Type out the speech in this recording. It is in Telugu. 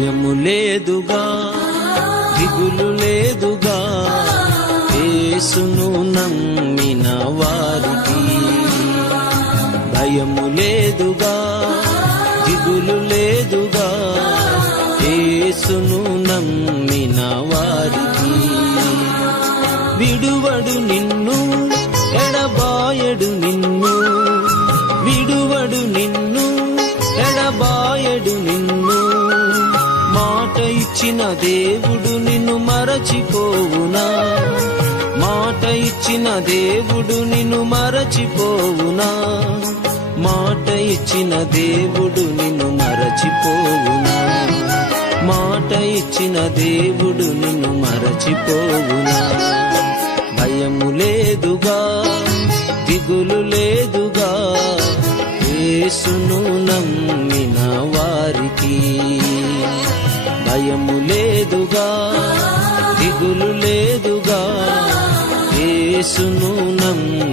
భయము లేదుగా, దిగులు లేదుగా, యేసును నమ్మిన వారికి. భయము లేదుగా, దిగులు లేదుగా, యేసును నమ్మిన వారికి. విడువడు నిన్ను, ఎడబాయడు నిన్ను, విడువడు నిన్ను, ఎడబాయడు నిన్ను. మాట ఇచ్చిన దేవుడు నిన్ను మరచిపోవునా? మాట ఇచ్చిన దేవుడు నిన్ను మరచిపోవునా? మాట ఇచ్చిన దేవుడు నిన్ను మరచిపోవునా? మాట ఇచ్చిన దేవుడు నిన్ను మరచిపోవునా? భయము లేదుగా, దిగులు లేదుగా, యేసును నమ్మిన వారికి. భయము లేదుగా, దిగులు లేదుగా, యేసును నమ్మిన